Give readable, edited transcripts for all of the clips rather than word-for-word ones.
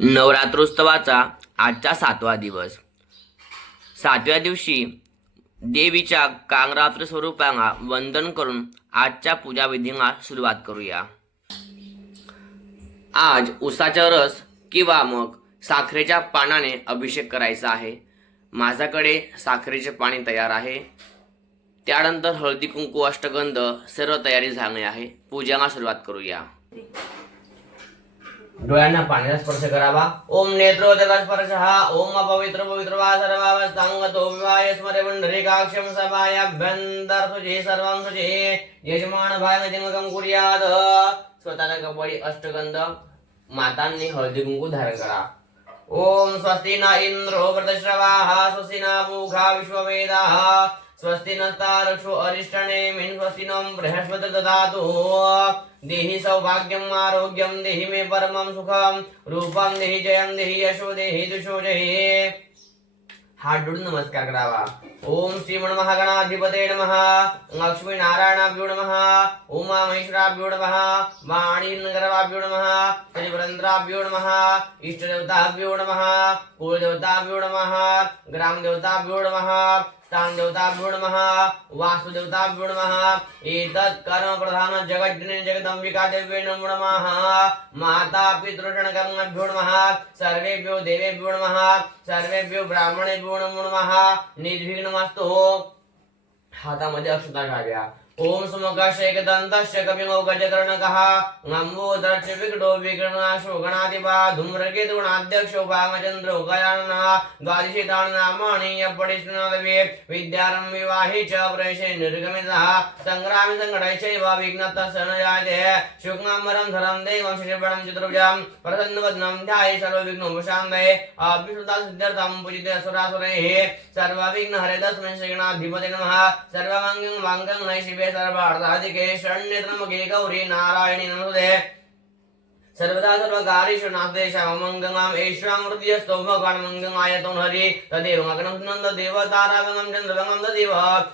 नवरात्रोत्सवाचा आजचा 7वा दिवस. 7व्या दिवशी देवीच्या कांगरात्र स्वरूपांना वंदन करून आजच्या पूजाविधींना सुरुवात करूया. आज उसाचा रस किंवा मग साखरेच्या पानाने अभिषेक करायचा आहे. माझ्याकडे साखरेचे पाणी तयार आहे. त्यानंतर हळदी कुंकू अष्टगंध सर्व तयारी झाली आहे. पूजेला सुरुवात करूया. डोळ्यांना पाण्याचा स्पर्श करावा. ओम नेत्रोदक स्पर्शः. ओम अपवित्र पवित्र वा सर्वावस्थांगतो विवाय स्मरे पुंडरीकाक्षं सभायाभ्यंतर सुजे सर्वं सुजे यजमान भागतिमकं कुर्यात्. स्वतःला कपाळी अष्टगंध मातांनी हळदी कुंकू धारण करा. ओम स्वस्ति न इंद्रो वृद्धश्रवाः स्वस्ति न पूषा विश्ववेदाः स्वस्ति नस्तारक्षो अरिष्टनेमिन् स्वस्ति नो बृहस्पतिर्दधातु देहि सौभाग्यम आरोग्यम देहि मे परमं सुखम रूपम देहि जयम देहि यशो देहि दुषो देहि. हात जोडून नमस्कार करावा. ओम श्री महागणाधिपते नमः. लक्ष्मी नारायणाभ्यो नमः. उमा महेश्वराभ्यो नमः. वाणी नगरवाभ्यो नमः. श्रीवरेंद्राभ्यो नमः. इष्टदेवताभ्यो नमः. कुलदेवताभ्यो नमः. ग्रामदेवताभ्यो नमः. स्थानदेवताभ्यो नमः. वास्तुदेवताभ्यो नमः. एतत् कर्म प्रधान जगज्जननी जगदम्बिका देव्यै नमो नमः. माता पितृगणकर्मभ्यो नमः. सर्वेभ्यो देवेभ्यो नमः. सर्वेभ्यो ब्राह्मणेभ्यो नमो नमः. निर्विघ्नमस्तु. हातामध्ये अक्षता घ्याव्या. ओम समकाशे एकदंतस्य कविमौ गजकर्णकः नम्बोदरस्य विकटो विघ्नाशो गणाधिपा धूम्रकेतु गणाध्यक्षो भागचन्द्रो गजाननः द्वादशीतानि नामानि यपठिष्णुनादवे विद्यारं विवाहे च प्रवेशे निर्गमितः संग्रामे संकटैश्चैव विघ्नतस्य न जायते शुक्लाम्बरं धरं देवं शशिवर्णं चतुर्भुजं प्रसन्नवदनं ध्याये सर्वविघ्नोपशान्तये अभीष्टदा सिद्ध्यर्थं पूजिते असुरासुरैः सर्वविघ्नहरे तस्मै श्रीगणाधिपते नमः. सर्वमङ्गलं मङ्गलं नैशिवे सर्वार्थाधिके शरण्यत्र्यम्बके गौरी नारायणी नमोस्तुते. सर्वदा सर्वकार्येषु नास्तेषां मङ्गलम् ऐश्वर्यं हृदयस्थो भगवान् मङ्गलायतो हरि तदेव मग्नं नन्द देवताराभङ्गं चन्द्रभङ्गं तदेव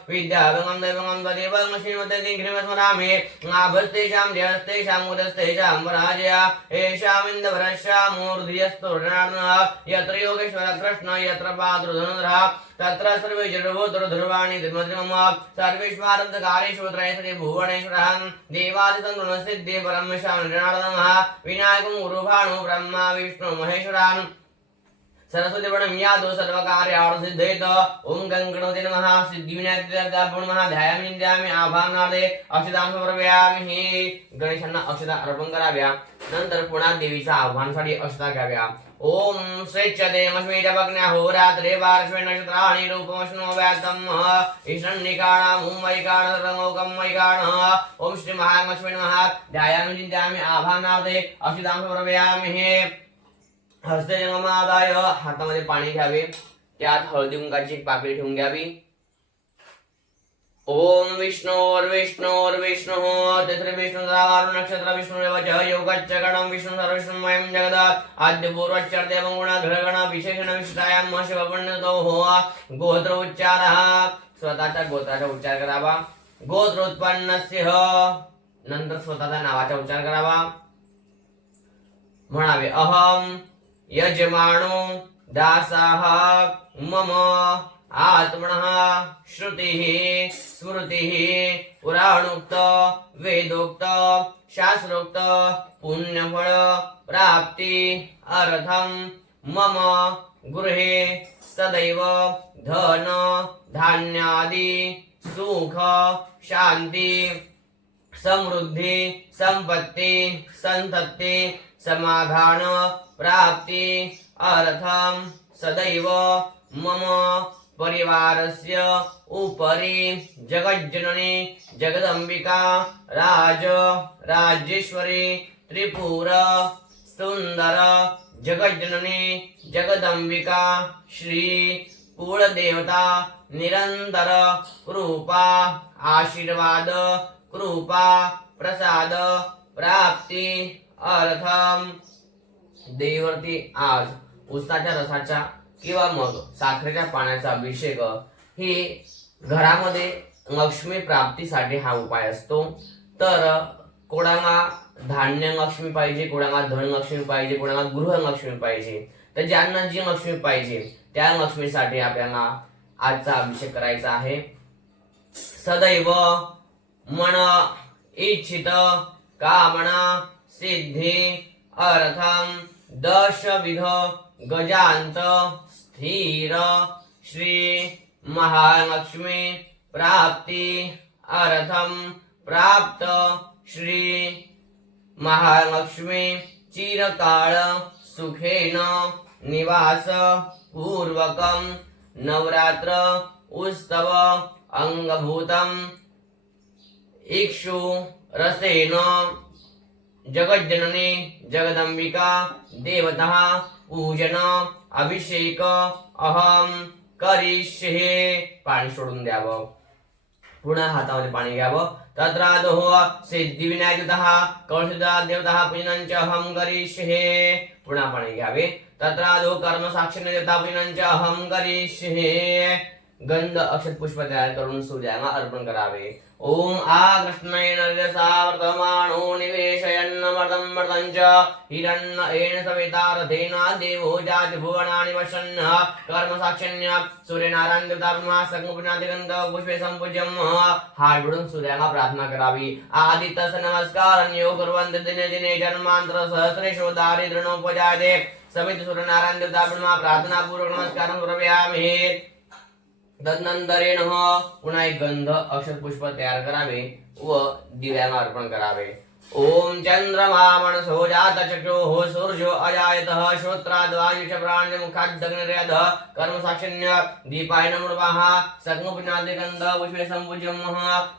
विद्याभङ्गं दैवङ्गं तदेव श्रीमते दिग्घ्रिं स्मरामि. नाभस्तेषां जयस्तेषां उदस्तेषां पराजया एषामिन्दवरस्यां हृदयस्थो जनार्दनः यत्र योगेश्वर कृष्ण यत्र पादुर्धनुधरः तत्र सर्वे जडभूतर ध्रुवाणि मम सर्वेश्वरान्तकारेषु त्रयश्री भुवनेश्वरः देवादितन्तुनसिद्धि परमेशां जनार्दनः विनायकं गुरुभाणो ब्रह्मा विष्णु महेश्वरान् सरस्वती वणं यादो सर्वकार्यार्थसिद्धेत. ओम गंगणपते नमः. सिद्धिविनायकाभ्यो नमः. ध्यायामि आभानार्थे अक्षतां समर्पयामि. गणेशांना अक्षता अर्पण कराव्या. नंतर पुन्हा देवीच्या आव्हानासाठी अक्षता घ्याव्या. ओम स्वेच्छते मश्मीजपग्न्या होरात्रे वार्ष्वे नक्षत्राणि रूपमश्नो व्यातम् ईशन्निकाणा मुम्बैकाण सर्वमोकम्मैकाण. ओम श्री महालक्ष्मी नमः. ध्यायामि चिंतयामि आभानार्थे अक्षतां समर्पयामि. हस्ते नमादाय हातामध्ये पाणी घ्यावे. त्यात हळदी कुंकाची पाकळी ठेवून घ्यावी. ओम विष्णुर्विष्णुर्विष्णुः तत्र विष्णुरावार नक्षत्र विष्णुरेव च योगच्च गणं विष्णु सर्वविष्णुमयं जगत् आद्य पूर्वच्चर्देवं गुणग्रहगण विशेषण विशिष्टायां शिवपुण्यतो हो. गोत्र उच्चारः. स्वतःच्या गोत्राचा उच्चार करावा. गोत्रोत्पन्नस्य नंतर स्वतःच्या नावाचा उच्चार करावा. म्हणावे अहम यजमानो दासः मम आत्मनः श्रुतिः स्मृतिः पुराणोक्त वेदोक्त शास्त्रोक्त पुण्यफळ प्राप्ति अर्थं मम गृहे सदैव धन धान्यादि सुख शांती समृद्धी संपत्ति संतति समाधान प्राप्ति अर्थं सदैव मम परिवारस्य उपरि जगज्जननी जगदंबिका राज राजेश्वरी त्रिपुर सुंदर जगज्जननी जगदंबिका श्री कुलदेवता निरंतर कृपा आशीर्वाद कृपा प्रसाद प्राप्ति अर्थम. देवीवरती आज उसाच्या रसाचा किंवा मग साखरेच्या पाण्याचा अभिषेक ही घरामध्ये लक्ष्मी प्राप्तीसाठी हा उपाय असतो. तर कोणाला धान्य लक्ष्मी पाहिजे, कोणाला धन लक्ष्मी पाहिजे, कोणाला गृह लक्ष्मी पाहिजे. तर ज्यांना जी लक्ष्मी पाहिजे त्या लक्ष्मीसाठी आपल्याला आजचा अभिषेक करायचा आहे. सदैव मन इच्छित कामना सिद्धी अर्थम दशविध गजांत स्थिर श्री महालक्ष्मी प्राप्ति अर्थम प्राप्त श्री महालक्ष्मी चिरकाळ सुखेन निवास पूर्वकम नवरात्र उत्सव अंगभूतम इक्षु रसेन जगज्जननी जगदंबिका देवता पूजन अभिषेक अहम करिष्ये. पाणी सोडून द्यावं. पुन्हा हातामध्ये पाणी घ्यावं. तत्रादोह सिद्धिविनायकः कौशदा देवता पूजनंच अहम करिष्ये. पुन्हा पाणी घ्यावे. तत्रादोह कर्म साक्षी देवता पूजनंच अहम करिष्ये. गंध अक्षत पुष्प तयार करून सूर्याला अर्पण करावे. ओम आ कृष्णेन रजसा वर्तमानो निवेशयन् मर्दं मर्दं च हिरण्येन सविता रथेन देवो जाति भुवनानि वशन् कर्म साक्षण्य सूर्यनारायण देवता ब्रह्मा संगुणादिगंध पुष्पे संपूज्यम. हात जोडून सूर्याला प्रार्थना करावी. आदित्यस नमस्कार योग कुर्वन्ति दिने दिने जन्मांतर सहस्रेषु दारिद्र्योपजायते. समित सूर्यनारायण देवता ब्रह्मा प्रार्थना पूर्वक नमस्कार कुर्वयामि. तदनंतरेण पुन्हा एक गंध अक्षत पुष्प तयार करावे व दिव्याला अर्पण करावे. ओम चंद्रमा मनसो जात चक्षुः सूर्यो अजायतः श्रोत्राद्वायुष प्राणमुखादग्निर्यद कर्म साक्षण्य दीपाय नमः सगमुपनादिगंध पुष्पे संपूज्यम.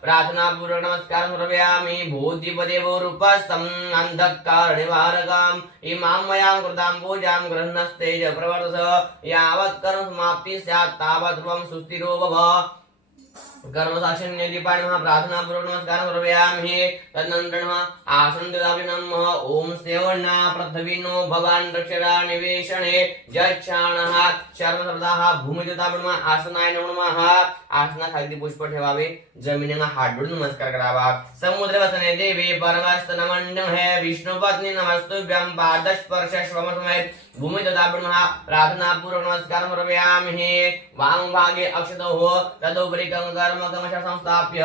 प्रार्थना पूर्वक नमस्कार कुर्वयामि. भूतिपदेवो रूपस्थं अंधकार निवारकम् इमां मया कृतां पूजां गृह्णस्तेज प्रवर्तस यावत् कर्म समाप्ति स्यात् तावत् त्वं सुस्थिरो भव. कर्म साक्षण्य दीपाय नमः. प्रार्थना पूर्वक नमस्कार कुर्वयामि. तदनन्तरं आसन ददामि नमः. ओम सेवना पृथ्वीनो भवान् रक्षरा निवेशने जच्छाणः शर्मसर्वदाः भूमिदेवता ब्रह्मा आसनाय नमः. आसनाखाली पुष्प ठेवावे. जमिनीला हात जोडून नमस्कार करावा. समुद्र वसने देवी परमस्त नमंडं हे विष्णु पत्नी नमस्तुभ्यं पादस्पर्श श्वमसमय भूमिदेवता ब्रह्मा. प्रार्थना पूर्वक नमस्कार कुर्वयामि. वाम भागे अक्षतो तदोपरि कर्म क्रमशः संस्थाप्य.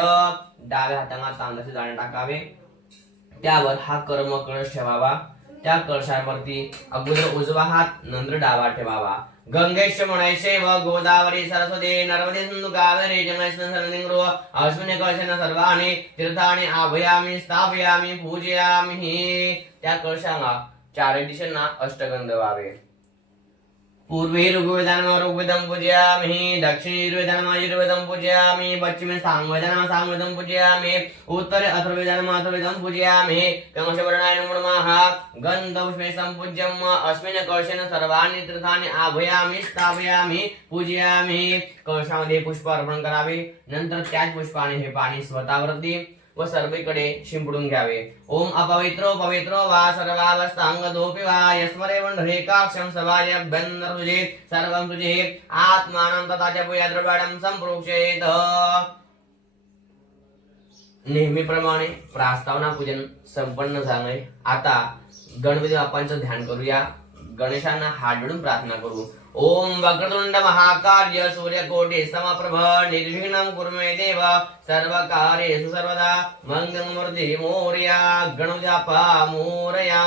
डाव्या हाताला तांदळाचे दाणे टाकावे. त्यावर हा कर्म कळश ठेवावा. त्या कळशावरती अगोदर उजवा हात नंतर डावा ठेवावा. गंगेश मणैशैव गोदावरी सरस्वती नर्मदे सिंधु कावेरी जलेस्मिन् सन्निधिं कुरु. अस्मिन् कलशेन सर्वाणि तीर्थानि आभयामि स्थापयामि पूजयामि. त्या कळशाला चारही दिशांना अष्टगंध व्हावे. पूर्वे ऋग्वेदं पूजयामि. दक्षिणे यजुर्वेदं पूजयामि. पश्चिमे सामवेदं पूजयामि. उत्तरे अथर्ववेदं पूजयामि. कमशवर्णाय नमः. गन्धपुष्पे संपूज्यम्. अस्मिन् कलशेन सर्वाणि तीर्थानि आभयामि स्थापयामि पूजयामि. कलशामध्ये पुष्प अर्पण करावे. नंतर त्याच पुष्पाने हे पाणी स्वतःवरती व सर्वीकडे शिंपडून घ्यावे. ओम अपवित्रो पवित्रो वा सर्वावस्थांगदोपि वा यस्मरे वंढरेकाक्षं सभायभ्यन्तरुजे सर्वं तुजे आत्मानं तथा च भूयाद्रवाडं संप्रोक्षेत. नेहमीप्रमाणे प्रास्तावना पूजन संपन्न झाले. आता गणपती बाप्पांचं ध्यान करूया. गणेशांना हात जोडून प्रार्थना करू. ओम वक्रतुंड महाकार्य सूर्यकोटि समप्रभ निर्विघ्नं कुरु मे देव सर्वकार्येषु सर्वदा मंगलमूर्ती मोरया. गणपती बाप्पा मोरया.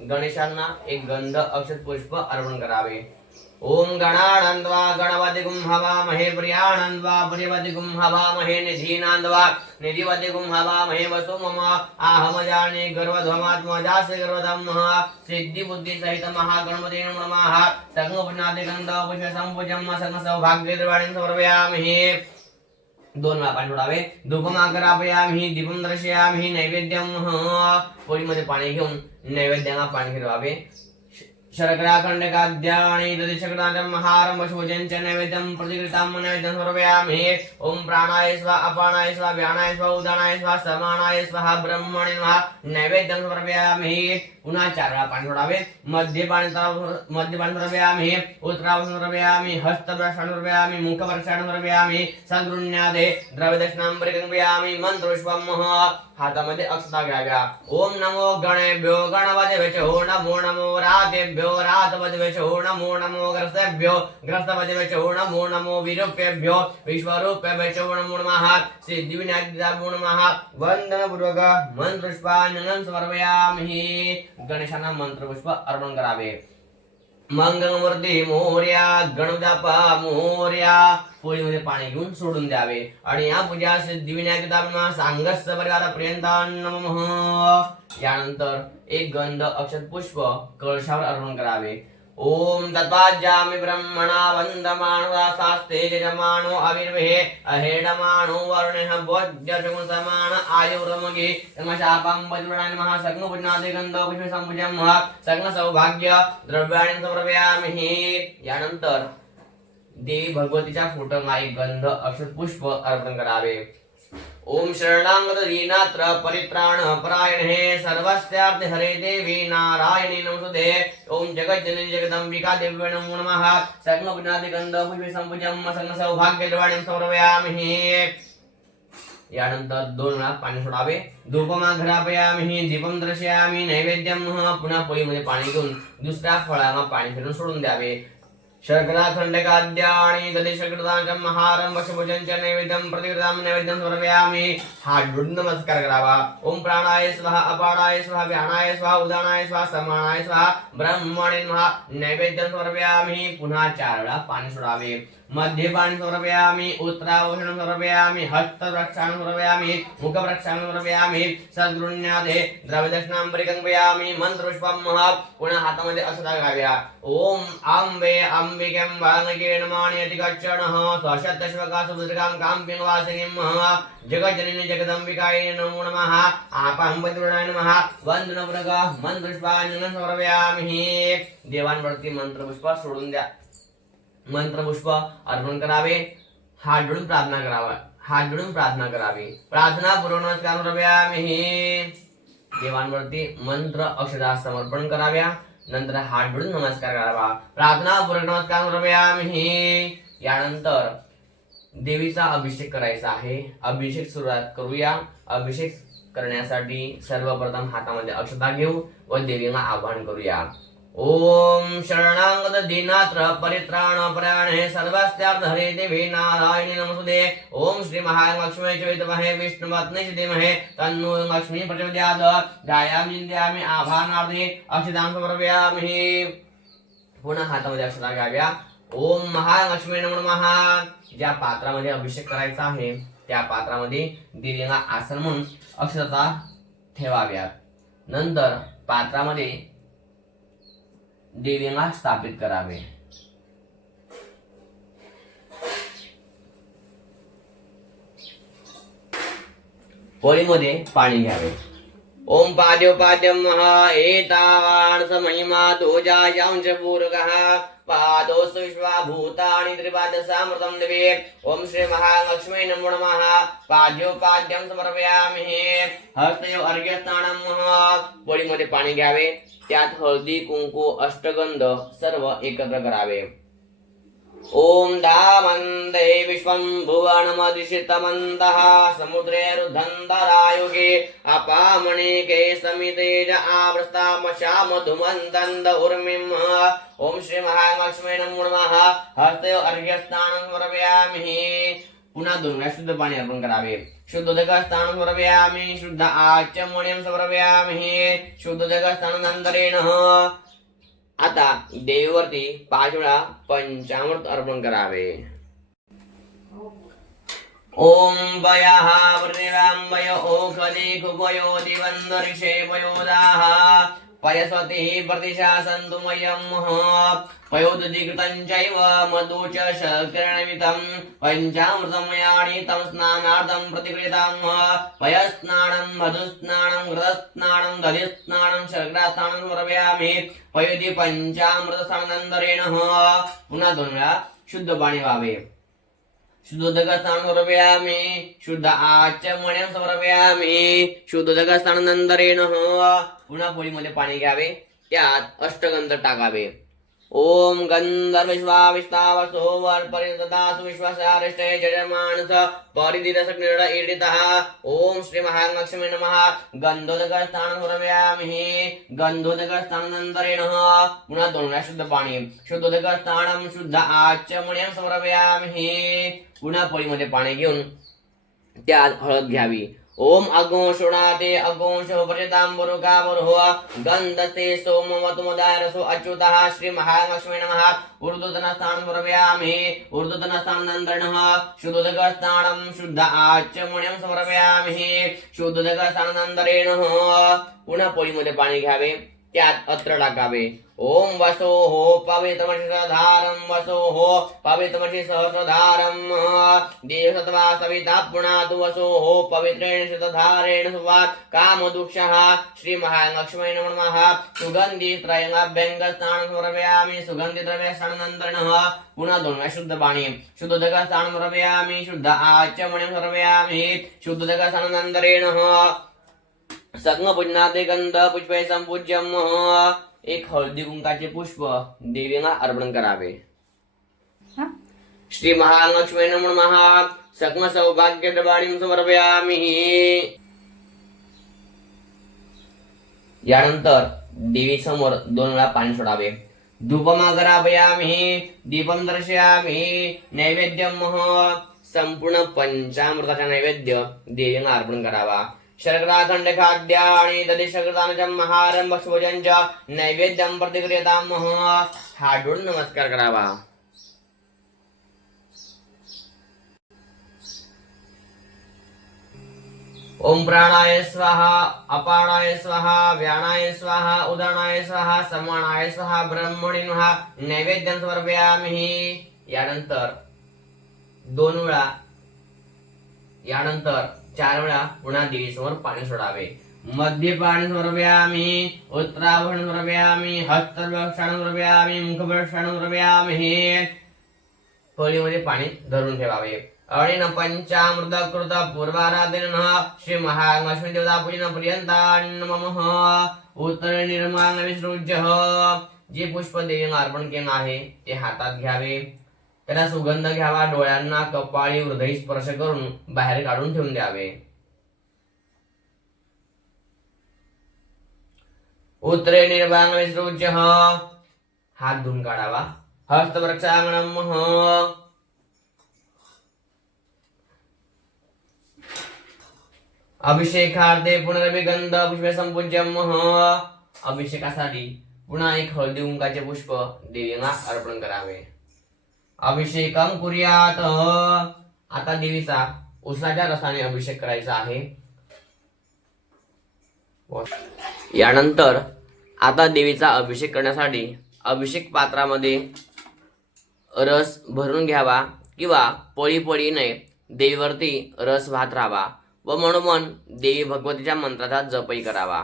गणेशांना एक गंध अक्षत पुष्प अर्पण करावे. ओम गणानंदवा गणपतिगुं हवामहे प्रियानंदवा प्रियपतिगुं हवामहे निधीनांदवा निधिपतिगुं हवामहे वसु मम आहमजाने गर्वध्वमात्मजासे गर्वधम सिद्धि बुद्धि सहित महागणपते नमः. संगोपनादिगंध पुष्प संपूजम संग सौभाग्य द्रवाणीं समर्पयामि. दोन वेळा पाणी सोडावे. धूपम आकरापयामि दीपम दर्शयामि नैवेद्यम. पोळीमध्ये पाणी घेऊन नैवेद्याला पाणी फिरवावे. शर्कराखंडकाद्यानि दधिशकटानं महारमशोजञ्च नैवेद्यं प्रतिकृतं नैवेद्यं समर्पयामि. ओम प्राणाय स्वाहा अपानाय स्वाहा व्यानाय स्वाहा उदानाय स्वाहा समानाय स्वाहा ब्रह्मणे नमः. नैवेद्यं समर्पयामि. पुन्हा 4 वेळा पाणी सोडावे. मध्य पाणी समर्पयामि, उत्तरावसनं समर्पयामि, हस्तप्रक्षालनं समर्पयामि, मुखप्रक्षालनं समर्पयामि, सद्गृह्णादे द्रव्यदक्षिणां परिगृह्णामि. मंत्रपुष्पं हातामध्ये अक्षता घ्याव्या. ओम नमो गणेभ्यो गणपतिभ्यो, नमो रातेभ्यो रातपतिभ्यो, नमो ग्रस्तेभ्यो ग्रस्तपतिभ्यो, नमो विरूपेभ्यो विश्वरूपेभ्यो नमो नमः. सिद्धिविनायकाभ्यो नमः. वंदनपूर्वक मंत्रपुष्पांजलिं समर्पयामि. गणेशांना मंत्रपुष्प अर्पण करावे. मंगलमूर्ती मोरया, गणुदापा मोरया. पोळीमध्ये पाणी घेऊन सोडून द्यावे. आणि या पूजा सिद्धिविनायकाभ्यो सांगस्य परिवारापर्यंत नमः. यानंतर एक गंध अक्षत पुष्प कळशावर अर्पण करावे. ओम तत्वाज्यामि ब्रह्मणा वंदमानो शास्ते यजमानो अविर्वे अहेडमानो वरुणः बोध्यशगुण समान आयुर्मगे तमशापं वज्रणानि महासग्नो पुण्यादि गंध पुष्पे संपूजम सग्न सौभाग्य द्रव्याणि समर्पयामि. यानंतर देवी भगवतीच्या फोटोला एक गंध अक्षत पुष्प अर्पण करावे. ओम शरणागत दीनात्र परित्राण परायणे सर्वस्यार्थ हरे देवी नारायणी नमोस्तुते. ओम जगज्जननी जगदंबिका देवी नमो नमः. सग्न पुण्यादि गंध पुष्पे संपूजम सग्न सौभाग्य द्रव्याणि समर्पयामि. यानंतर 2 वेळा पाणी सोडावे. धूपमा घरापयामि, दीपम दर्शयामि, नैवेद्यम. पुन्हा पोळीमध्ये पाणी घेऊन दुसऱ्या फळाला पाणी फिरून सोडून द्यावे. शर्करा खंडकाद्यानि दधिशकृतांचं महारं वशभुजंच नैवेद्यं प्रतिकृतां नैवेद्यं समर्पयामि. हात जोडून नमस्कार करावा. ओम प्राणाय स्वाहा, अपानाय स्वाहा, व्यानाय स्वाहा, उदानाय स्वाहा, समानाय स्वाहा, ब्रह्मणे नमः. नैवेद्यं समर्पयामि. पुन्हा 4 वेळा पाणी सोडावे. मध्य पाणी समर्पयामि, उत्तरावसनं समर्पयामि, हस्तप्रक्षालनं समर्पयामि, मुखप्रक्षालनं समर्पयामि, सद्गृह्णादे द्रव्यदक्षिणां परिगृह्णामि. मंत्रपुष्पं पुन्हा हातामध्ये अक्षता घ्याव्या. ओम अंबे अंबिकें वांगके नमामि अतिगच्छणः स्वशतश्वका सुभद्रकां काम्पिं वासिनीं जगज्जननी जगदंबिकायै नमो नमः. आपं वज्रणाय नमः. वंदनपूर्वक मंत्रपुष्पांजलिं समर्पयामि. देवांवरती मंत्रपुष्प सोडून द्या. मंत्रपुष्प अर्पण करावे. हात जोडून प्रार्थना करावा. हात जोडून प्रार्थना करावी. प्रार्थना पूर्वक नमस्कार समर्पयामि. देवांवरती मंत्र अक्षता समर्पण कराव्या. नंतर हात जोडून नमस्कार करावा. प्रार्थना पूर्वक नमस्कार समर्पयामि. यानंतर देवीचा अभिषेक करायचा आहे. अभिषेक सुरुवात करूया. अभिषेक करण्यासाठी सर्वप्रथम हातामध्ये अक्षता घेऊ व देवीला आवाहन करूया. ओम शरणागत दीनात्र परित्राण परायणे सर्वस्यार्थ हरे देवी नारायणी नमोस्तुते. ओम श्री महालक्ष्मी च विद्महे विष्णुपत्नी च धीमहि तन्नो लक्ष्मी प्रचोदयात्. ध्यायामि चिन्तयामि आभानार्थे अक्षतां समर्पयामि. पुन्हा हातामध्ये अक्षता घ्याव्या. ओम महालक्ष्मी नमो नमः. ज्या पात्रामध्ये अभिषेक करायचा आहे त्या पात्रामध्ये देवीला आसन म्हणून अक्षता ठेवाव्यात. नंतर पात्रामध्ये देवीला स्थापित करावे. पोळीमध्ये पाणी घ्यावे. ओम पाद्योपाद्यम एतावान महिमा दोजायांश पूर्गः पादोस विश्वाभूतानि त्रिपादसामृतं दिवे. ओम श्री महालक्ष्मी नमो नमः. पाद्योपाद्यम समर्पयामि. हस्तयो अर्घ्यस्नानं. पोळीमध्ये पाणी घ्यावे. त्यात हळदी कुंकू अष्टगंध सर्व एकत्र करावे. ओम दामन्दे विश्वं भुवनमधिष्ठितमन्तः समुद्रे रुद्धन्तरायुगे अपामणिके समितेज आवृतामशामधुमन्तन्द उर्मिम्. ओम श्री महालक्ष्मी नमो नमः. हस्तयो अर्घ्यस्नानं समर्पयामि. पुन्हा 2 वेळा शुद्ध पाणी अर्पण करावे. शुद्धोदकस्नानं समर्पयामि. शुद्ध आचमनीयं समर्पयामि. शुद्धोदकस्नानानन्तरेण आता देवीवरती 5 वेळा पंचामृत अर्पण करावे. ओम वयः प्रतिरांबय ओखदि कुपयो दिवन्दरिषे वयोदाः पयस्वतिः प्रतिशासन्तु मह्यं. पयोदधिकृतं चैव मधु च शर्करणमितं पञ्चामृतं मयाणि तं स्नानार्थं प्रतिगृहीतं. पयस्नानं मधुस्नानं घृतस्नानं दधिस्नानं शर्करास्नानं समर्पयामि. पयोदि पंचामृतस्नानानन्तरेण पुन्हा 2 वेळा शुद्ध पाणी व्हावे. शुद्धोदकस्नानं समर्पयामि. शुद्ध आचमनीयं समर्पयामि. शुद्धोदकस्नानानन्तरेण पुन्हा पोळीमध्ये पाणी घ्यावे, त्यात अष्टगंध टाकावे. ओम गंधर्विश्वाविष्टावसो वर्परिददासु विश्वासारिष्टे जजमानस परिदिरसक्निर्ड ईडितः. ओम श्री महालक्ष्मी नमः. गंधोदकस्थानं समर्पयामि. गंधोदकस्थानानन्तरेण पुन्हा 2 वेळा शुद्ध पाणी. शुद्धोदकस्थानं शुद्ध आचमनीयं समर्पयामि. पुन्हा पोळीमध्ये पाणी घेऊन त्यात हळद घ्यावी. ओम अगोषुणाते अगोषो प्रजतांबुरुकाबुरुः गंधस्ते सोमवतुमदारसो अच्युतः. श्री महालक्ष्मी नमः. ऊर्ध्वतनस्थानं समर्पयामि. ऊर्ध्वतनस्थानानन्तरं शुद्धोदकस्थानं शुद्ध आचमनीयं समर्पयामि. शुद्धोदकस्थानानन्तरेण पुन्हा पोळीमध्ये पाणी घ्यावे, त्यात अत्र टाकावे. ओम वसोः पवित्रमशिधारं वसोः पवित्रमशि सहस्रधारं देवसत्वा सविता पुनातु वसोः पवित्रेण शतधारेण सुवात् कामदुक्षः. श्री महालक्ष्मी नमः. सुगंधी त्रयंगाभ्यंगस्थानं समर्पयामि. सुगंधी द्रव्यस्थानानन्तरं पुन्हा 2 वेळा शुद्ध पाणी. शुद्धोदकस्थानं समर्पयामि. शुद्ध आचमनीयं समर्पयामि. शुद्धोदकस्थानानन्तरेण संगपूजनाते गंध पुष्पे संपूज्यम. एक हळदी कुंकाचे पुष्प देवीला अर्पण करावे. श्री महालक्ष्मी नमः. सकम सौभाग्य द्रवाणीं समर्पयामि. यानंतर देवी समोर 2 वेळा पाणी सोडावे. धूपमागरापयामि. दीपं दर्शयामि. नैवेद्यम संपूर्ण पंचामृताचा नैवेद्य देवीला अर्पण करावा. शर्कराखंड खाद्यानि दधिशकृतानचं महारं भक्षभोजन च नैवेद्यं प्रतिक्रियताम. हात जोडून नमस्कार करावा. ओम प्राणाय स्वाहा. अपानाय स्वाहा. व्यानाय स्वाहा. उदानाय स्वाहा. समानाय स्वाहा. ब्रह्मणि नमः. नैवेद्यं समर्पयामि. यानंतर 2 वेळा, यानंतर 4 वेळा पुन्हा देवीसमोर पाणी सोडावे. मध्य पाणी समर्पयामि. उत्तराभरण समर्पयामि. हस्तभक्षण समर्पयामि. मुखभक्षण समर्पयामि. पोळीमध्ये पाणी धरून ठेवावे. अणेन पंचामृत कृत पूर्वाराधन श्री महालक्ष्मी देवता पूजन पर्यंतान् मम. उत्तर निर्माण विसृज्य. जे पुष्प देवीला अर्पण केलं आहे ते हातात घ्यावे. त्याला सुगंध घ्यावा. डोळ्यांना, कपाळी, हृदय स्पर्श करून बाहेर काढून ठेवून द्यावे. उत्तरे निर्वाण विसृज्य. हात धुवून काढावा. हस्तवृक्षांगणम. अभिषेकार्थे पुनरभिगंध पुष्पे संपूज्यम. अभिषेकासाठी पुन्हा एक हळदी कुंकाचे पुष्प देवीला अर्पण करावे. अभिषेकम कुर्यात. आता देवीचा उसाच्या रसाने अभिषेक करायचा आहे. यानंतर आता देवीचा अभिषेक करण्यासाठी अभिषेक पात्रामध्ये रस भरून घ्यावा किंवा पळी पळीने देवीवरती रस वाहत राहावा व मनोमन देवी भगवतीच्या मंत्राचा जपही करावा.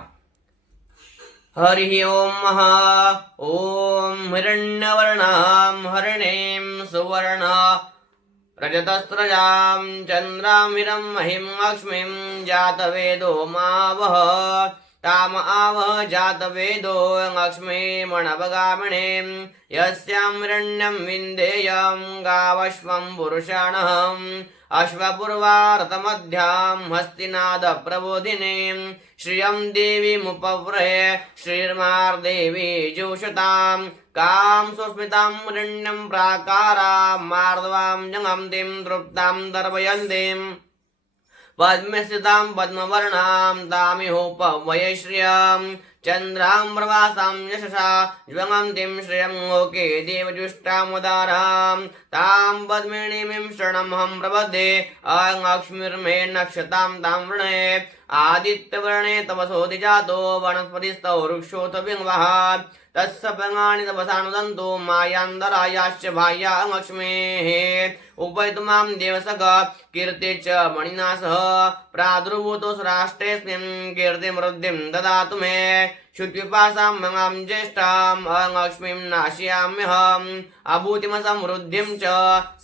हरि ओम. ओम हिरण्यवर्णां हरिणीं सुवर्ण रजतस्रजां चंद्रामिरं महिं लक्ष्मीं जातवेदो मावह. ताम आवह जातवेदो लक्ष्मी मणवगामिनीं. यस्यां हिरण्यं विन्देयं गावश्वं पुरुषाणहम्. अश्वपूर्वारतमध्यां हस्तिनाद प्रबोधिनीं. श्रियं देवीमुपव्रहे श्रीर्मार्देवी जुषतां. कां सुस्मितां हिरण्यं प्राकारां मार्दवां जगन्तीं तृप्तां दर्पयन्तीं. पद्मस्थितां पद्मवर्णां तामिहोपवये श्रियं. चंद्रां प्रवासां यशसा ज्वलन्तीं श्रियं लोके देवजुष्टामुदारां. तां पद्मिनीं शरणमहं प्रपद्ये. लक्ष्मीर्मे नक्षतां तां वृणे. आदित्यवर्णे तपसोऽधि जातो वनस्पतिस्थौ वृक्षोऽथ बिम्बः. तस्य फलानि तपसानुदन्तो मायान्दरायाश्च बाह्या लक्ष्मीः. उपैतुमां देवसख कीर्ति च मणिना सह. प्रादुर्भूतो राष्ट्रेऽस्मिन् कीर्तिमृद्धिं ददातु मे. शुद्विपासां मङ्गां ज्येष्ठां लक्ष्मीं नाशयाम्यहम् अभूतिमसमृद्धिं च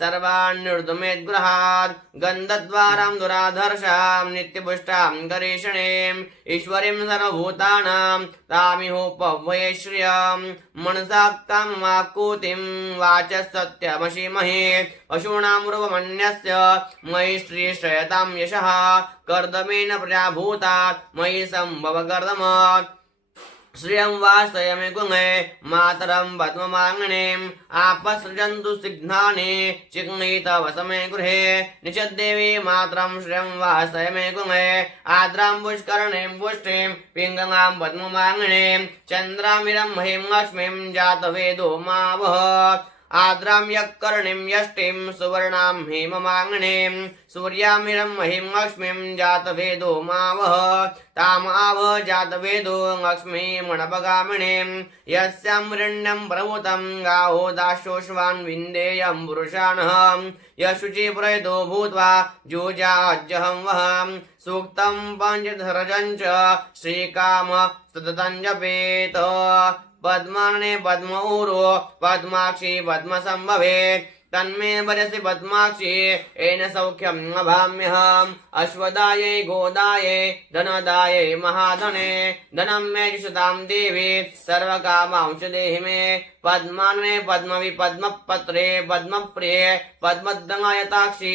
सर्वान् निर्दुमेद्गृहात् गन्धद्वारां दुराधर्षां नित्यपुष्टां गरीषणीम् ईश्वरीं सर्वभूतानां तामिहोपभये श्रियं मनसाक्तामाकूतिं वाचसत्यमशीमहे पशूनामुर्वमन्यस्य मयि श्रीश्रयतां यशः कर्दमेन प्रजाभूता मयि सम्भव कर्दम श्रियं वासयमे गुणे मातरं पद्ममाङ्गणीम् आपसृजन्तु सिघ्नानि चिह्नितव समे गृहे निषद्देवी मातरं श्रियं वासयमे गुणे आद्रां पुष्करणीं पुष्टिं पिङ्गलां पद्ममाङ्गणीं चन्द्रामिरं महिं लक्ष्मीं जातवेदो मावह आद्रां यक्कर्णीं यष्टिं सुवर्णां हेममाङ्गणीं सूर्यामिरं महिं लक्ष्मीं जातवेदो मावह तामावह जातवेदो लक्ष्मीमणपगामिनीं यस्यामृण्यं प्रभूतं गावो दाशोष्वान् विन्देयं पुरुषाणः यशुचिप्रयतो भूत्वा जुजाज्जहं वहं सूक्तं पञ्चधरजं च श्रीकाम सततं जपेत पद्माने पद्म ऊरो पद्माक्षी पद्मसंभवे तन्मे वरसि पद्माक्षी येन सौख्यं लभाम्यहम् अश्वदायै गोदायै धनदायै महाधने धनं मे जुषतां देवी सर्वकामांश देहि मे पद्मान्वे पद्मवि पद्मपत्रे पद्मप्रिये पद्मद्गङ्गायताक्षी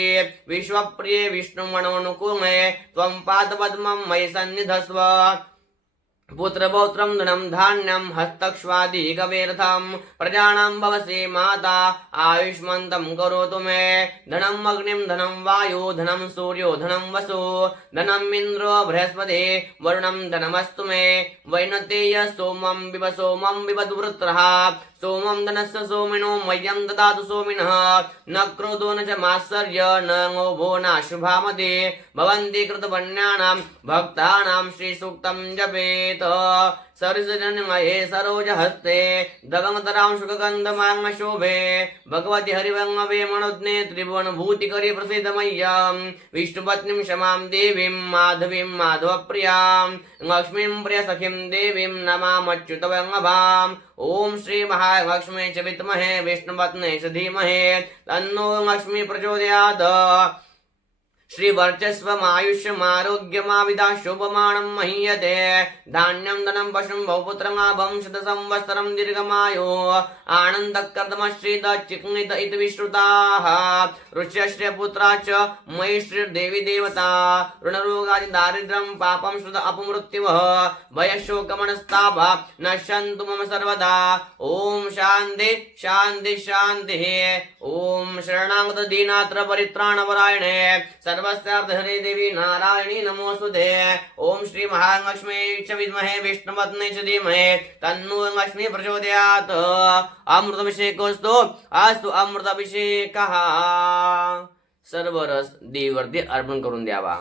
विश्वप्रिये विष्णुमनोनुकुमे त्वं पादपद्मं मयि सन्निधस्व पुत्रपौत्रं धनं धान्यं हस्तक्ष्वादिकवेर्थं प्रजानां भवसि माता आयुष्मन्तं करोतु मे धनम् अग्निं धनं वायु धनं सूर्यो धनं वसु धनम् इन्द्रो बृहस्पति वरुणं धनमस्तु मे वैनतेय सोमं बिबतु वृत्रः सोमं धनस्य सोमिनो मह्यं ददातु सोमिनः न क्रोधो न च मात्सर्य न लोभो नाशुभामति भवन्ति कृतपुण्यानां भक्तानां श्रीसूक्तं जपेत सरसजनमये सरोजहस्ते दगमतरां शुकगन्धमाङ्गशोभे भगवति हरिवङ्गवे मणोज्ञे त्रिभुवनभूतिकरी प्रसीदमय्यां विष्णुपत्नीं क्षमां देवीं माधवीं माधवप्रियां लक्ष्मीं प्रियसखीं देवीं नमामच्युतवङ्गभां ॐ श्री महालक्ष्मी च विद्महे विष्णुपत्न्यै च धीमहि तन्नो लक्ष्मी प्रचोदयात् श्रीवर्चस्वमायुष्यमारोग्यमाविदा शुभमाणं महीयते धान्यं धनं पशुं बहुपुत्रमाभं शतसंवत्सरं दीर्घमायो आनन्दकर्दमश्रीदचिह्नित इति विश्रुताः ऋष्यश्रेयपुत्रा च मयि श्रीर्देवी देवता ऋणरोगादि दारिद्र्यं पापं श्रुत अपमृत्युवः भयशोकमनस्ताप नश्यन्तु मम सर्वदा ॐ शान्ति शान्ति शान्तिः ॐ शरणागत दीनात्र परित्राणपरायणे सर्वस्यार्धहरे देवी नारायणी नमोस्तुते ॐ श्री महालक्ष्मी च विद्महे विष्णुपत्न्यै च धीमहि तन्नो लक्ष्मी प्रचोदयात् अमृताभिषेकोऽस्तु अस्तु अमृताभिषेकः सर्व रस देवीवरती अर्पण करून द्यावा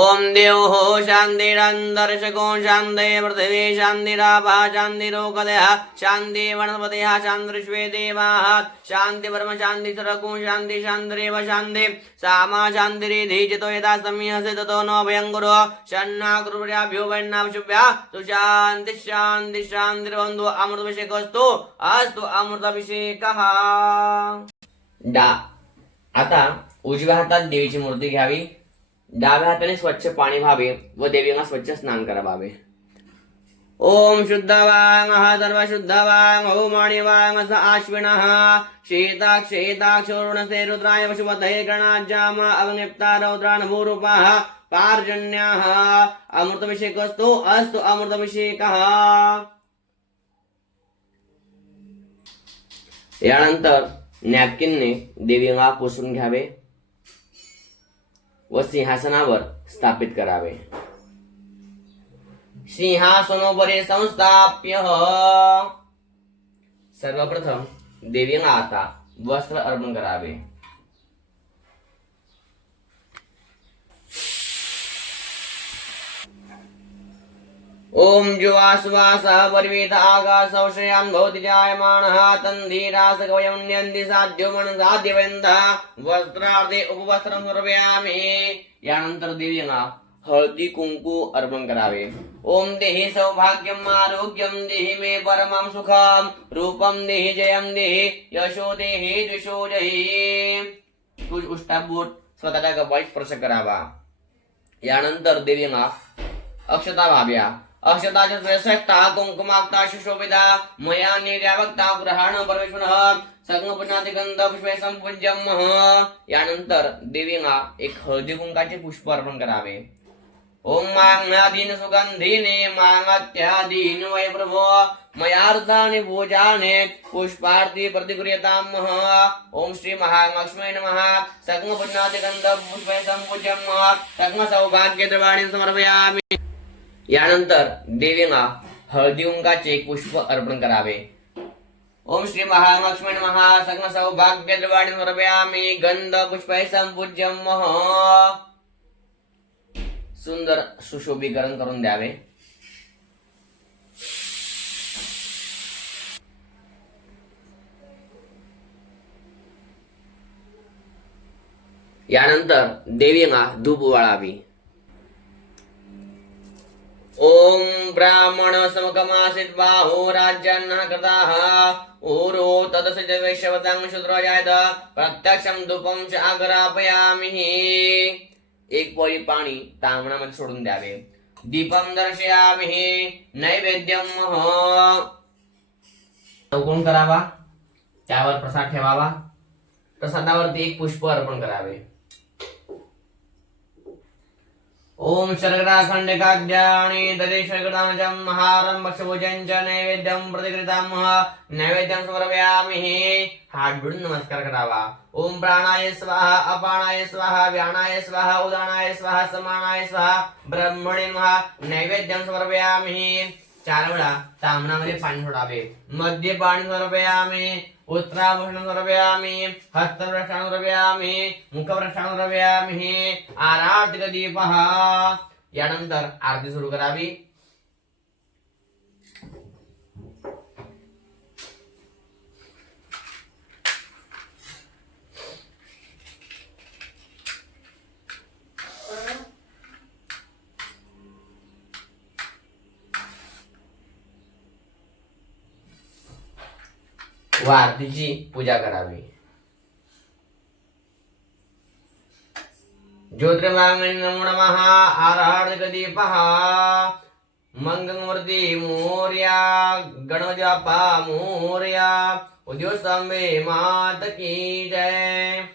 ओम देवो शान्तिरन्तरिक्षको शान्ति पृथिवी शान्तिरापः शान्तिरोगदयः शान्ति वनस्पतयः शान्तिर्विश्वे देवाः शान्ति परम शान्ति सरको शान्ति शान्तिरेव शान्ति सामा शान्तिरिधि चितो यथा समीहसे ततो नो भयं कुरु शन्नाकुर्भ्याभ्यो वैष्णवशुभ्यः सुशान्ति शान्ति शान्तिर्भवन्तु अमृताभिषेकोऽस्तु अस्तु अमृताभिषेकः आता उजव्या हातात देवीची मूर्ती घ्यावी डाव्या हाताने स्वच्छ पाणी व्हावे व देवीला स्वच्छ स्नान करावे ओम शुद्धवांगः सर्वशुद्धवांग ओम मणिवांग स आश्विनः शीताक्षोरुणसे रुद्राय वशुपतये गणाज्जाम अवनिप्ता रौद्रान् भूरूपाः पार्जन्याः अमृताभिषेकोऽस्तु अस्तु अमृताभिषेकः यानंतर नॅपकिनने देवीला पुसून घ्यावे व सिंहासनावर स्थापित करावे सिंहासनोपरी संस्थाप्य सर्वप्रथम देवीला आता वस्त्र अर्पण करावे ओम जुवासुवासः परिवीत आकाशौषयान् भवति जायमानः तन्धीरासकवयं न्यन्ति साध्यो मनसाध्यवन्तः वस्त्रार्धे उपवस्त्रं समर्पयामि यानंतर देवीला हळदी कुंकू अर्पण करावे. ओम देहि सौभाग्यम आरोग्यम देहि मे परमं सुखम रूपम देहि जयम देहि यशो देहि द्विषो देहि. तुझ उष्टाबूट स्वतःच्या कपाळी स्पर्श करावा. यानंतर देवीला अक्षता व्हाव्या. अक्षताच्या श्रेष्ठा कुंकुमाक्ता सुशोभिता मया निर्यावक्ता ग्रहण परमेश्वर सगुण गंध पुष्पे संपूज्यम. यानंतर देवीला एक हळदी कुंकाचे पुष्प अर्पण करावे. ओम मांगनादीन सुगंधीने मांगत्यादीन वै प्रभो मयार्धानि पूजाने पुष्पार्ति प्रतिगृह्यताम. ओम श्री महालक्ष्मी नमः. सगुण गंध पुष्पे संपूज्यम सगुण सौभाग्य द्रवाणी समर्पयामि. यानंतर देवीला हळदी कुंकाचे एक पुष्प अर्पण करावे. ओम श्री महालक्ष्मी नमः. सगुण सौभाग्य द्रवाणी समर्पयामि गंध पुष्पे संपूज्यम. सुंदर सुशोभीकरण करून द्यावे. यानंतर देवीला धूप वाळावी. ओम ब्राह्मण समकमासित बाहो राज्यान्न कृताः ऊरो तदस्य च वैश्यवतां शूद्राजायत प्रत्यक्षं धूपं च आग्रापयामि. एक पोळी पाणी तांबणामध्ये सोडून द्यावे. दीपम दर्शयामि नैवेद्यम. चौकोन करावा. त्यावर प्रसाद ठेवावा. प्रसादावरती एक पुष्प अर्पण करावे. ओम शर्कराखंडिकाद्यानि दधि शर्कराजं महारं भक्षभोजन च नैवेद्यं प्रतिकृतं नैवेद्यं समर्पयामि. हात जोडून नमस्कार करावा. ओम प्राणाय स्वाहा अपानाय स्वाहा व्यानाय स्वाहा उदानाय स्वाहा समानाय स्वाहा ब्रह्मणे नमः. नैवेद्यं समर्पयामि. 4 वेळा तांबणामध्ये पाणी सोडावे. मध्य पाणी समर्पयामि. उत्तराभूषणं समर्पयामि. हस्तप्रक्षालनं समर्पयामि. मुखप्रक्षालनं समर्पयामि. आराधिक दीपः. यानंतर आरती सुरू करावी. व आरतीची पूजा करावी. ज्योतिर्वांगणे नमो नमः. आराधिक दीपः. मंगलमूर्ती मोरया. गणजापा मोरया. उद्योस्तंभे मात की जय.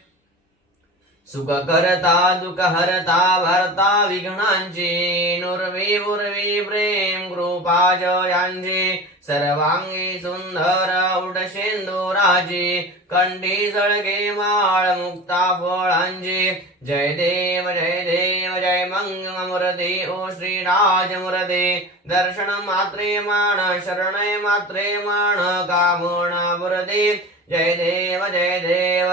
सुख करता दुःख हरता भरता विघ्नांची नुर्वी उर्वी प्रेम कृपा जयांची सर्वांगी सुंदर उडशेंदुराची कंठी सळगे माळ मुक्ता फळांची. जय देव जय मंगलमूर्ती ओ श्रीराजमूर्ती. दर्शन मात्रे मान शरण मात्रे मान कामना मूर्ती. जय देव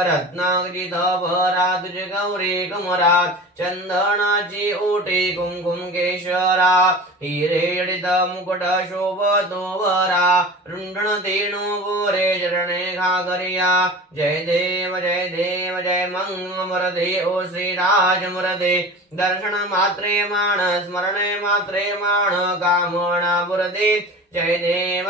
रत्नागिरी भरा तुझे गौरी कुमरात चंदनाची ओटी कुंकुम केशरा हिरे मुकुट शोभतो वरा रुंडण तेणू गोरे चरणे घागरिया. जय देव जय मंगलमूर्ती ओ श्रीराजमूर्ती. दर्शन मात्रे मान स्मरणे मात्रे मान कामना मूर्ती. जय देव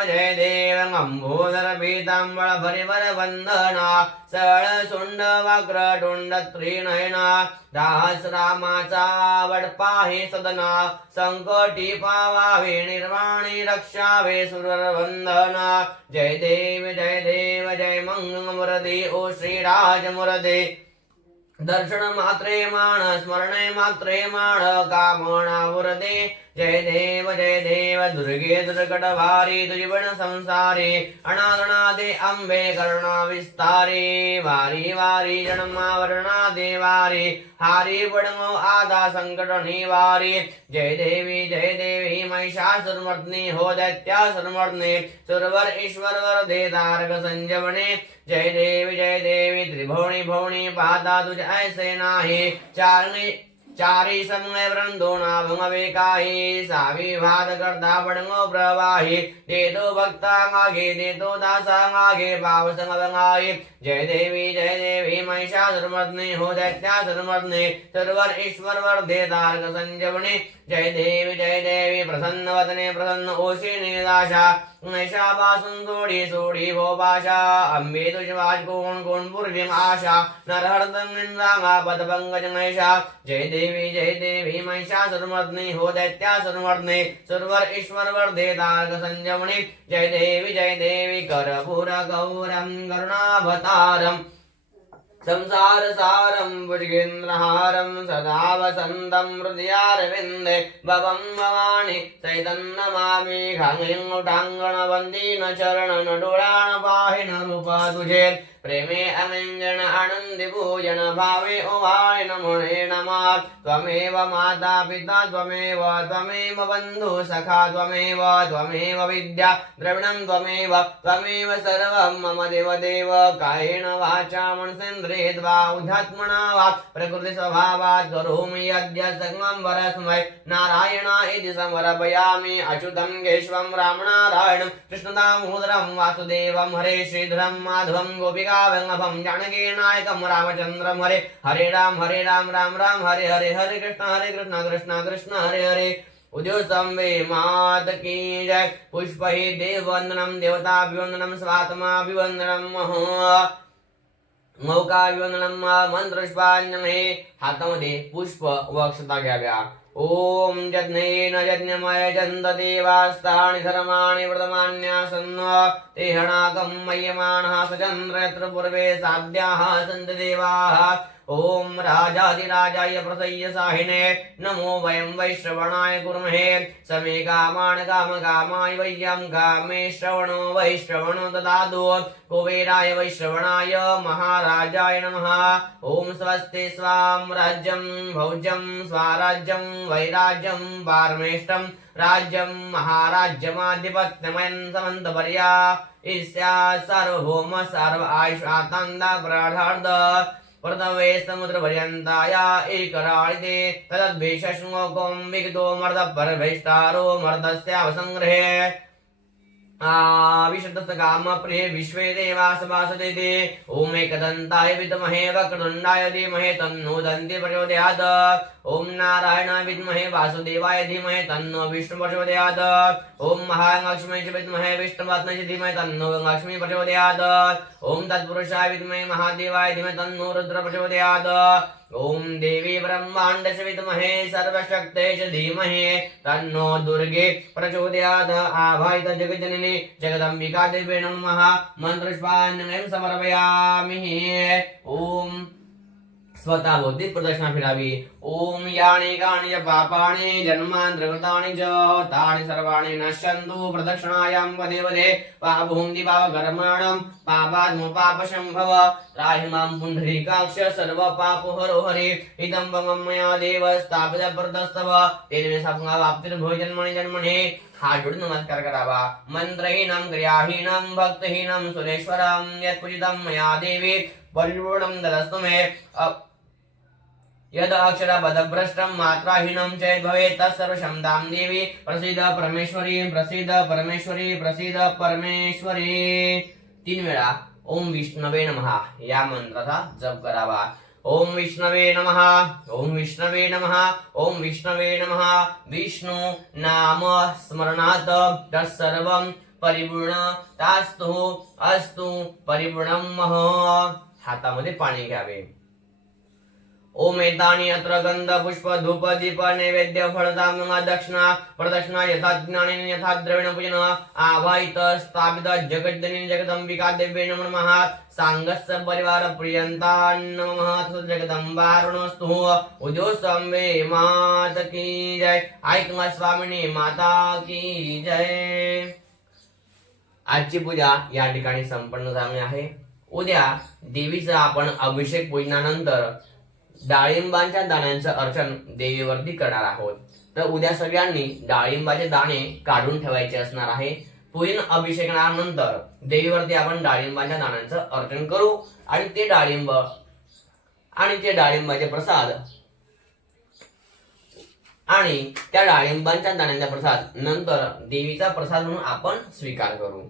अंबोदर पीतांबळ भरिवर वंदना सळ सुंड वक्र टुंड त्रिनयना दास रामाचा वडपाहे सदना संकटी पावावे निर्वाणी रक्षावे सुरवर वंदना. जय देव जय मंगलमूर्ती ओ श्रीराजमूर्ती. दर्शन मात्रे मान स्मरणे मात्रे मान कामना मूर्ती. जय देव दुर्गे दुर्गटवारी तुझिबण संसारी अनादनादे अंबे करुणा विस्तारी वारी वारी जन्मावरणा देवारी हारी पडंगो आदा संकट निवारी. जय देवी महिषासुरमर्दिनी हो दैत्यासुरमर्दिनी सुरवर ईश्वर वरदे तारक संजीवनी. जय देवी त्रिभुवनी भुवनी पाहता तुझ ऐसे नाही. चारी समय वृंदो नाभंगवे काही सावी भात करता पडंगो प्रवाही देतो भक्ता मागे देतो दासा मागे भाव संगंगाई जय देवी महिषासुरमर्दिनी हो दैत्यासुरमर्दिनी सर्वर ईश्वर वर्धे तारक संजीवनी जय देवी प्रसन्न वदने प्रसन्न ओशिनी दाशा नैषापासून सोडी भो पाशा अंबे तुझवाज कोण पूर्वीम आशा नरहर्दं निंदांगा पदपंकज मैषा जय देवी महिषासुरमर्दिनी हो दैत्यासुरमर्दिनी सर्वर ईश्वर वर्धे तारक संजीवनी जय देवी कर्पूर गौरम करुणावतारम संसार सारं भुजगेन्द्रहारं सदा वसन्तं हृदयारविन्दे भवं भवानी चैतन्यमामि घाङ्गलिङ्गुटाङ्गणवन्दिन चरणनडोळाण पाहि नमुपा तुझे प्रेमे अनंजन आनंदी पूजन भावे ओवाय नमोणे नमः त्वमेव माता पिता त्वमेव बंधु सखा त्वमेव विद्या द्रविणं त्वमेव सर्वं मम देव कायेन वाचा मनसेन्द्रियेद्वा उद्यात्मना वा प्रकृति स्वभावात् करोमि यद्य सकलं वरस्मै नारायणा इति समर्पयामि अच्युतं केशवं रामनारायणं कृष्णदामोदरं वासुदेवं हरे श्रीधरं माधवं गोपिका वंगभं जानकी नायकं रामचंद्रम हरे राम राम राम हरे हरे कृष्ण कृष्ण कृष्ण हरे उद्योत्सवे मात की जय पुष्पहि देववंदनम देवताभिवंदनम स्वात्माभिवंदनम मौकाभिवंदनम मंत्रपुष्पांजली हातामध्ये पुष्प व अक्षता घ्याव्या ओम यज्ञेन यज्ञमय जन्त देवास्तानि धर्माणि व्रतमान्यासन् ते हणाकं मय्यमानः सचन्द्र यत्र पूर्वे साध्याः सन्ति देवाः ओम राजाधिराजाय प्रसय्य साहिने नमो वयं वैश्रवणाय कुर्महे समे कामान् कामकामाय वैयं कामे वैश्रवणो ददातु कुबेराय वैश्रवणाय महाराजाय नमः ओम स्वस्ति स्वां राज्यं भौज्यं स्वराज्यं वैराज्यं पारमेष्टं राज्यं महाराज्यमाधिपत्यमयं समन्तपर्या ईस्या सार्वभौम सर्व आयुष्यातन्दा प्रार्थार्थ प्रथमे समुद्र पर्यंताया एकराळिते तदद्भिषश्मोकं विगतो मर्द परभैष्टारो मर्दस्यावसंग्रहे विशुद्धस्य कामप्रिये विश्वे देवास वासुदेते ओम एकदन्ताय विद्महे वक्रतुण्डाय धीमहि तन्नो दन्ति प्रचोदयात् ओम नारायणाय विद्महे वासुदेवाय धीमहि तन्नो विष्णु प्रचोदयात् ओम महालक्ष्मी च विद्महे विष्णुपत्न्यै च धीमहि तन्नो लक्ष्मी प्रचोदयात् ओम तत्पुरुषाय विद्महे महादेवाय धीमहि तन्नो रुद्र प्रचोदयात् ओम देवी ब्रह्माण्डस्य विद्महे सर्वशक्त्यै च धीमहि तन्नो दुर्गे प्रचोदयात् आभायित जगज्जननी जगदम्बिका देवी नमः मंत्रपुष्पांजलिं समर्पयामि ओम स्वतः बुद्धि प्रदर्शना फिरावी ओम यानि कानि च पापानि जन्मान्तरकृतानि च तानि सर्वाणि नश्यन्तु प्रदक्षिणायां वदे वदे पापभूमि पापकर्माणं पापात्मपापशम्भव त्राहि मां पुण्डरीकाक्ष सर्वपापहरो हरे इदं वंगं मया देव स्थापितप्रतस्तव तेन मे सफलाप्तिर्भोजन्मणि जन्मणे हात जोडून नमस्कार करावा मंत्रहीनं क्रियाहीनं भक्तहीनं सुरेश्वरं यत्पूजितं मया देवी परिपूर्णं ददस्तु मे यद अक्षरपदभ्रष्टं मात्राहीनं चेत् भवेत् तत्सर्वं दां देवी प्रसीद परमेश्वरी प्रसीद परमेश्वरी प्रसीद परमेश्वरी 3 वेळा ओम विष्णवे नमः या मंत्राचा जप करावा ओम विष्णवे नमः ओम विष्णवे नमः ओम विष्णवे नमः विष्णु नाम स्मरणात् तत्सर्वं परिपूर्णतास्तु अस्तु परिपूर्णं हातामध्ये पाणी घ्यावे ओम एतानि अत्र गंध पुष्प धूप दीप नैवेद्य फलताम दक्षिणा प्रदक्षिणा यथा ज्ञानेन यथा द्रविण पूजन आवाहित स्थापित जगज्जननी जगदम्बिका देव्यै नमः सांगस्य परिवार प्रियंता नमः जगदम्बारुणस्तु उद्योत्सवे माता की जय ऐकमा स्वामिनी माता की जय। आजची पूजा या ठिकाणी संपन्न झाली आहे। उद्या देवीचा आपण अभिषेक पूजनानंतर डाळिंबाच्या दाण्यांचं अर्चन देवीवरती करणार आहोत। तर उद्या सगळ्यांनी डाळिंबाचे दाणे काढून ठेवायचे असणार आहे। पूजन अभिषेकानंतर देवीवरती आपण डाळिंबाच्या दाण्यांचं अर्चन करू आणि ते डाळिंबाचे प्रसाद आणि त्या डाळिंबांच्या दाण्यांचा प्रसाद नंतर देवीचा प्रसाद म्हणून आपण स्वीकार करू.